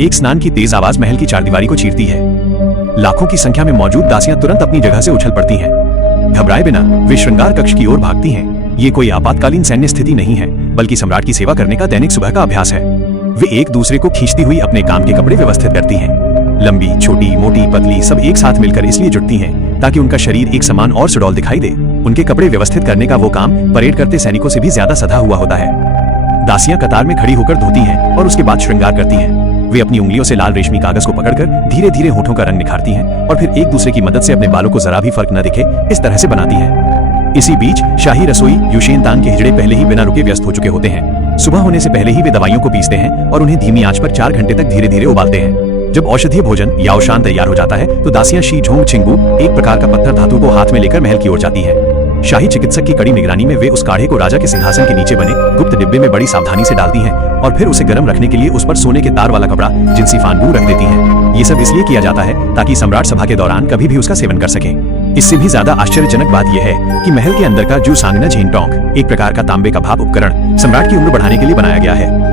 एक स्नान की तेज आवाज महल की चारदीवारी को चीरती है। लाखों की संख्या में मौजूद दासियां तुरंत अपनी जगह से उछल पड़ती हैं। घबराए बिना वे श्रृंगार कक्ष की ओर भागती हैं। ये कोई आपातकालीन सैन्य स्थिति नहीं है, बल्कि सम्राट की सेवा करने का दैनिक सुबह का अभ्यास है। वे एक दूसरे को खींचती हुई अपने काम के कपड़े व्यवस्थित करती हैं। लंबी, छोटी, मोटी, पतली सब एक साथ मिलकर इसलिए जुटती हैं ताकि उनका शरीर एक समान और सुडौल दिखाई दे। उनके कपड़े व्यवस्थित करने का वो काम परेड करते सैनिकों से भी ज्यादा सधा हुआ होता है। दासियां कतार में खड़ी होकर धोती हैं और उसके बाद श्रृंगार करती हैं। वे अपनी उंगलियों से लाल रेशमी कागज को पकड़कर धीरे धीरे होठों का रंग निखारती हैं और फिर एक दूसरे की मदद से अपने बालों को जरा भी फर्क न दिखे इस तरह से बनाती हैं। इसी बीच शाही रसोई युशेनतांग के हिजड़े पहले ही बिना रुके व्यस्त हो चुके होते हैं। सुबह होने से पहले ही वे दवाइयों को पीसते हैं और उन्हें धीमी आंच पर 4 घंटे तक धीरे धीरे उबालते हैं। जब औषधीय भोजन याओशान तैयार हो जाता है तो दासियां शी झोंग छिंगू, एक प्रकार का पत्थर धातु को हाथ में लेकर महल की ओर जाती है। शाही चिकित्सक की कड़ी निगरानी में वे उस काढ़े को राजा के सिंहासन के नीचे बने गुप्त डिब्बे में बड़ी सावधानी से डालती हैं और फिर उसे गर्म रखने के लिए उस पर सोने के तार वाला कपड़ा जिनसी फानबू रख देती हैं। ये सब इसलिए किया जाता है ताकि सम्राट सभा के दौरान कभी भी उसका सेवन कर सके। इससे भी ज्यादा आश्चर्यजनक बात यह है कि महल के अंदर का जू सांगना झेंटोंग, एक प्रकार का तांबे का भाप उपकरण, सम्राट की उम्र बढ़ाने के लिए बनाया गया है।